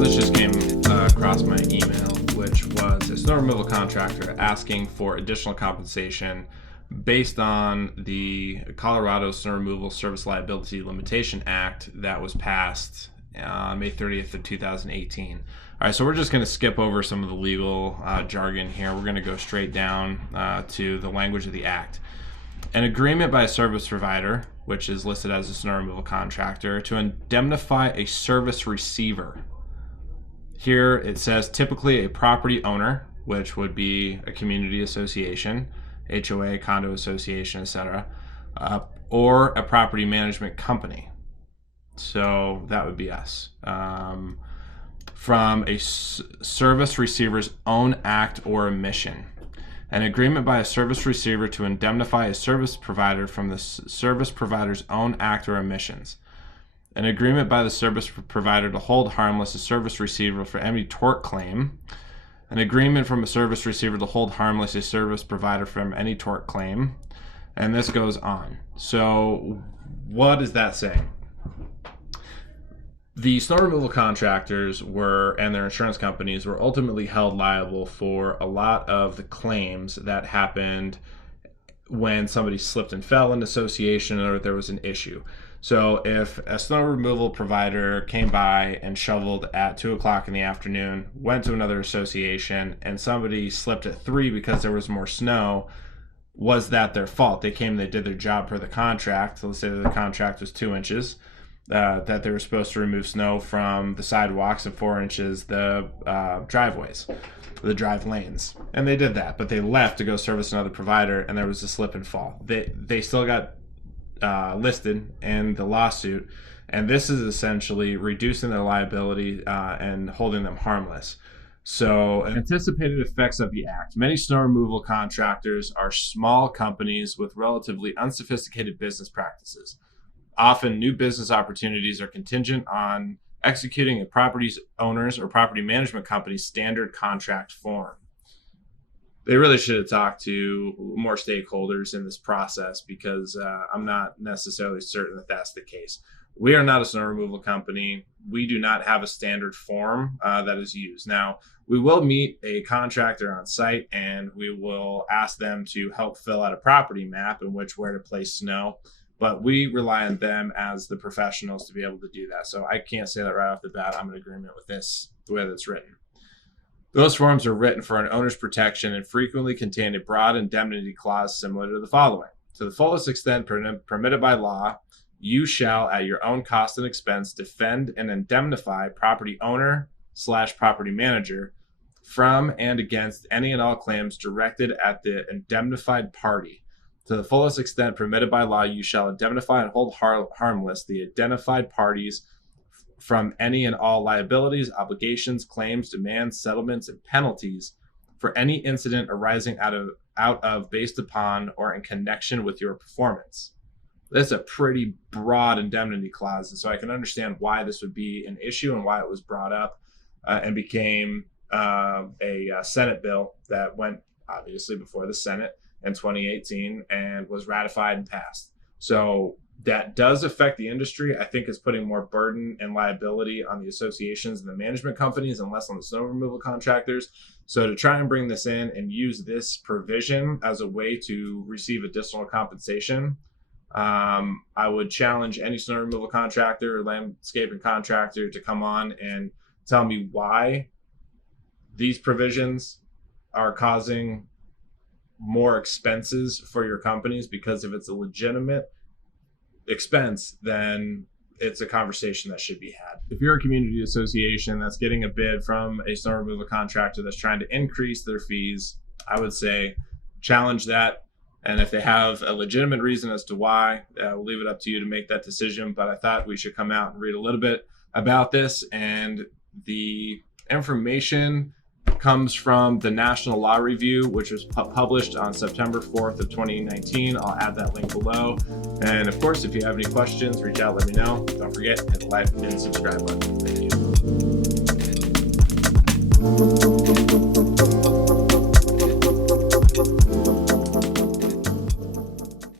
So this just came across my email, which was a snow removal contractor asking for additional compensation based on the Colorado Snow Removal Service Liability Limitation Act that was passed May 30th of 2018. All right, so we're just going to skip over some of the legal jargon here. We're going to go straight down to the language of the act. An agreement by a service provider, which is listed as a snow removal contractor, to indemnify a service receiver. Here it says typically a property owner, which would be a community association, HOA, condo association, etc., or a property management company. So that would be us. From a service receiver's own act or omission. An agreement by a service receiver to indemnify a service provider from the service provider's own act or omissions. An agreement by the service provider to hold harmless a service receiver for any tort claim. An agreement from a service receiver to hold harmless a service provider from any tort claim. And this goes on. So what is that saying? The snow removal contractors and their insurance companies were ultimately held liable for a lot of the claims that happened when somebody slipped and fell in association or there was an issue. So if a snow removal provider came by and shoveled at 2 o'clock in the afternoon, went to another association, and somebody slipped at 3 because there was more snow, was that their fault? They came, they did their job per the contract. So let's say that the contract was 2 inches. That they were supposed to remove snow from the sidewalks and 4 inches the driveways, the drive lanes, and they did that. But they left to go service another provider, and there was a slip and fall. They still got listed in the lawsuit, and this is essentially reducing their liability and holding them harmless. So, anticipated effects of the act. Many snow removal contractors are small companies with relatively unsophisticated business practices. Often new business opportunities are contingent on executing a property owner's or property management company's standard contract form. They really should have talked to more stakeholders in this process because I'm not necessarily certain that that's the case. We are not a snow removal company. We do not have a standard form that is used. Now, we will meet a contractor on site and we will ask them to help fill out a property map in which where to place snow. But we rely on them as the professionals to be able to do that. So I can't say that right off the bat. I'm in agreement with this, the way that's written. Those forms are written for an owner's protection and frequently contain a broad indemnity clause similar to the following. To the fullest extent permitted by law, you shall, at your own cost and expense, defend and indemnify property owner / property manager from and against any and all claims directed at the indemnified party. To the fullest extent permitted by law, you shall indemnify and hold harmless the identified parties from any and all liabilities, obligations, claims, demands, settlements, and penalties for any incident arising out of, based upon, or in connection with your performance. That's a pretty broad indemnity clause, and so I can understand why this would be an issue and why it was brought up and became a Senate bill that went obviously before the Senate in 2018 and was ratified and passed. So that does affect the industry. I think it's putting more burden and liability on the associations and the management companies and less on the snow removal contractors. So to try and bring this in and use this provision as a way to receive additional compensation, I would challenge any snow removal contractor or landscaping contractor to come on and tell me why these provisions are causing more expenses for your companies, because if it's a legitimate expense, then it's a conversation that should be had. If you're a community association that's getting a bid from a snow removal contractor that's trying to increase their fees, I would say challenge that. And if they have a legitimate reason as to why, we'll leave it up to you to make that decision. But I thought we should come out and read a little bit about this. And the information comes from the National Law Review, which was published on September 4th of 2019. I'll add that link below. And of course, if you have any questions, reach out, let me know. Don't forget, hit the like and subscribe button. Thank you.